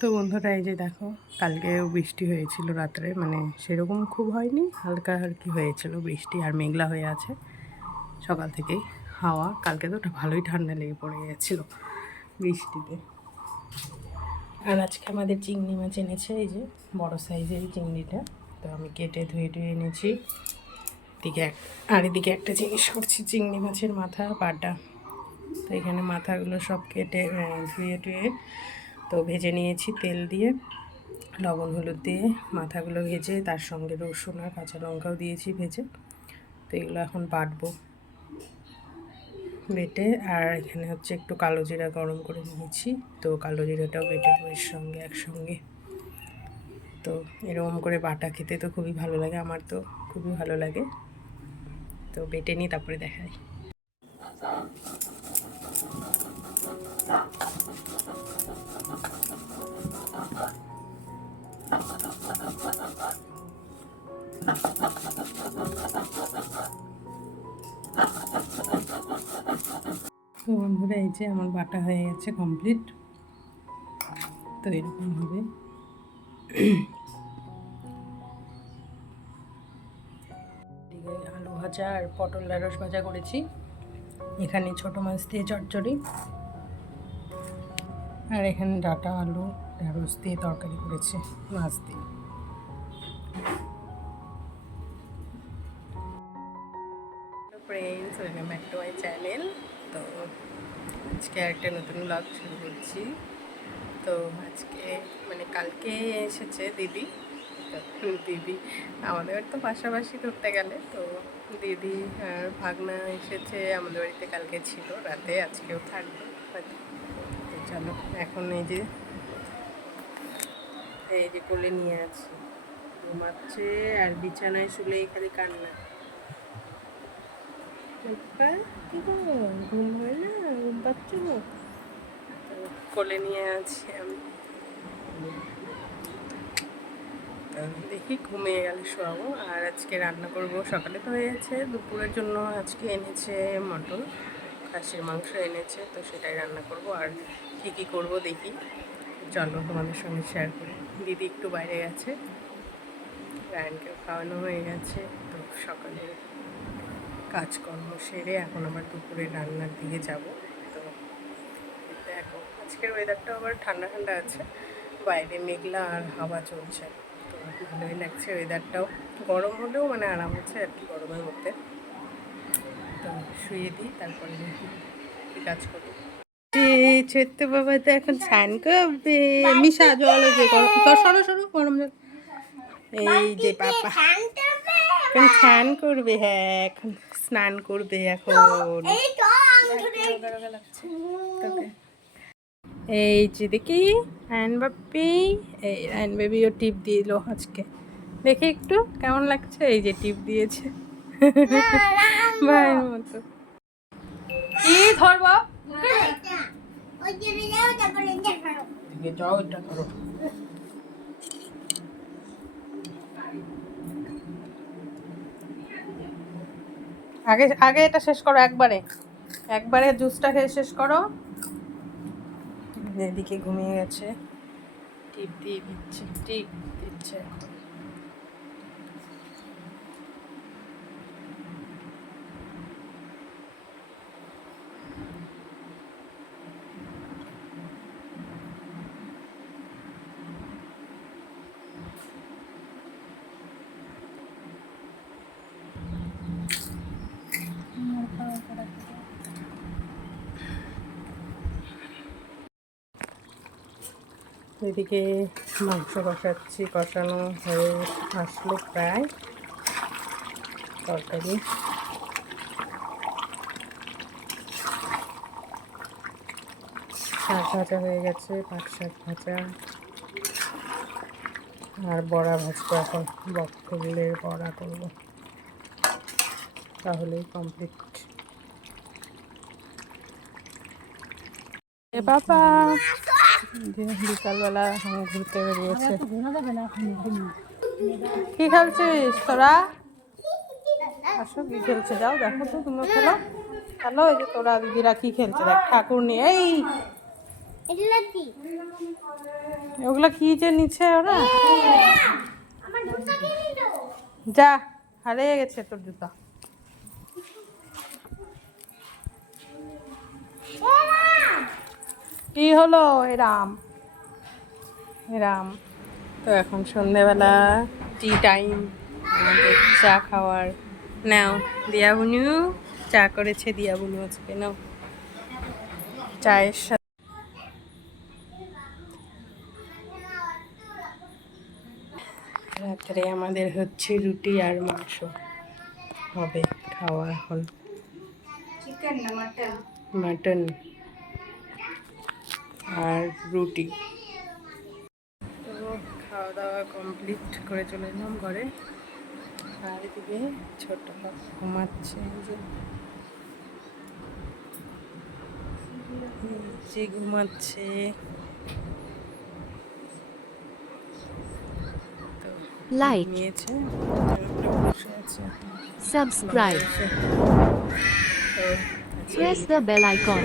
তো বন্ধুরা এই যে দেখো, কালকেও বৃষ্টি হয়েছিল রাত্রে, মানে সেরকম খুব হয়নি, হালকা হালকি হয়েছিল বৃষ্টি, আর মেঘলা হয়ে আছে সকাল থেকেই। হাওয়া কালকে তো ভালোই ঠান্ডা লেগে পড়ে গেছিলো বৃষ্টিতে। আর আজকে আমাদের চিংড়ি মাছ এনেছে, এই যে বড় সাইজের চিংড়িটা। তো আমি কেটে ধুয়ে ধুয়ে এনেছি। আর এদিকে একটা জিনিস করছি, চিংড়ি মাছের মাথা বাটা। তো এখানে মাথাগুলো সব কেটে ধুয়ে টুয়ে তো ভেজে নিয়েছি তেল দিয়ে, লবণ হলুদ দিয়ে মাথাগুলো ভেজে, তার সঙ্গে রসুন আর কাঁচা লঙ্কাও দিয়েছি ভেজে। তো এগুলো এখন বাটবো বেটে। আর এখানে হচ্ছে একটু কালো জিরা গরম করে নিয়েছি, তো কালো জিরাটাও বেটে দেবো এর সঙ্গে একসঙ্গে। তো এরকম করে বাটা খেতে তো খুবই ভালো লাগে, আমার তো খুবই ভালো লাগে। তো বেটে নিই, তারপরে দেখাই। তো বন্ধুরা এই যে আমার বাটা হয়ে গেছে কমপ্লিট। তো এরকম হবে। আলু ভাজা আর পটল ঢেঁড়স ভাজা করেছি। এখানে ছোটো মাছ দিয়ে চচ্চড়ি, আর এখানে ডাঁটা আলু ঢেঁড়স দিয়ে তরকারি করেছি মাছ দিয়ে। Friends, welcome back to my channel. তো আজকে একটা নতুন ব্লগ শুরু করছি। তো আজকে মানে কালকে এসেছে দিদি। তো দিদি আমাদের বাড়ি তো পাশাপাশি ধরতে গেলে, তো দিদি আর ভাগনা এসেছে আমাদের বাড়িতে, কালকে ছিল রাতে, আজকেও থাকবে হয়তো। তো চলো এখন এই যে কোলে নিয়ে আছি, ঘুমাচ্ছে আর বিছানায় শুলেই খালি কান্না। কি গো, ঘুম হয় না? ঘুম পাচ্ছ? কোলে নিয়ে আছি আমি। দেখি ঘুমিয়ে গেলে শোয়াবো। আর আজকে রান্না করব, সকালে তো হয়ে গেছে। দুপুরের জন্য আজকে এনেছে মটন, খাসির মাংস এনেছে, তো সেটাই রান্না করব। আর কী কী করব দেখি, চলো তোমাদের সঙ্গে শেয়ার করি। দিদি একটু বাইরে গেছে, রায়নকেও খাওয়ানো হয়ে গেছে। তো সকালে কাজকর্ম সেরে এখন আবার দুপুরে রান্নার দিকে যাব। তো দেখো আজকের ওয়েদারটা আবার ঠান্ডা ঠান্ডা আছে, বাইরে মেঘলা আর হাওয়া চলছে। তো ভালোই লাগছে ওয়েদারটাও, গরম হলেও মানে আরাম আছে আর কি গরমের মধ্যে। তো শুয়ে দিই, তারপরে দেখি কী কাজ করি। ছোট্ট বাবা তো এখন স্নান করবে। মিশা জল হয়েছে, গরম সরো সরো, গরম জল। এই যে পাপা এখন স্নান করবে, হ্যাঁ এখন স্নান করবে এখন। এই যে দেখি আয়ন বাপ্পি, এই আয়ন বেবিও টিপ দিল আজকে, দেখি একটু কেমন লাগছে। এই যে টিপ দিয়েছে ভাইয়ের মতো। কি ধরবো? যাও, এটা ধরো। আগে আগে এটা শেষ করো, একবারে জুসটা খেয়ে শেষ করো। এদিকে ঘুমিয়ে গেছে, টিপ দিচ্ছে এখন। এদিকে মাংস কষাচ্ছি, কষানো হয়ে আসলো প্রায়। তরকারি শাক ভাজা হয়ে গেছে, পাট শাক ভাজা, আর বড়া ভাজবো এখন, বকফুলের বড়া করবো, তাহলেই কমপ্লিট। এ বাবা বিকালবেলা এখন ঘুরতে বেরিয়েছে। কি খেলছিস তোরা? আসো, কি খেলছে যাও দেখো তো, তোমরা খেলো খেলো। এই যে তোরা দিদিরা কি খেলছে দেখ, ঠাকুর নিয়ে। এই ওগুলা কি যে নিচ্ছে ওরা? আমার জুতা কে নিল? যা, হারিয়ে গেছে তোর জুতা। কি হলো এরাম? এরাম তো এখন সন্ধেবেলা টি টাইম, আমাদের চা খাওয়ার। নাও দিয়া বুনু চা করেছে, দিয়া বুনু আজকে। নাও চায়ের সাথে রাত্রে আমাদের হচ্ছে রুটি আর মাংস হবে খাওয়া এখন। চিকেন না মাটন? মাটন আর রুটি। তো খাওয়া দাওয়া কমপ্লিট করে চলে এলাম ঘরে। আর এদিকে ছোট ঘুমাচ্ছে, যে ঘুমাচ্ছে। তো Like, ঘুমিয়েছে, বসে আছে। subscribe, তো আজকে press the bell icon.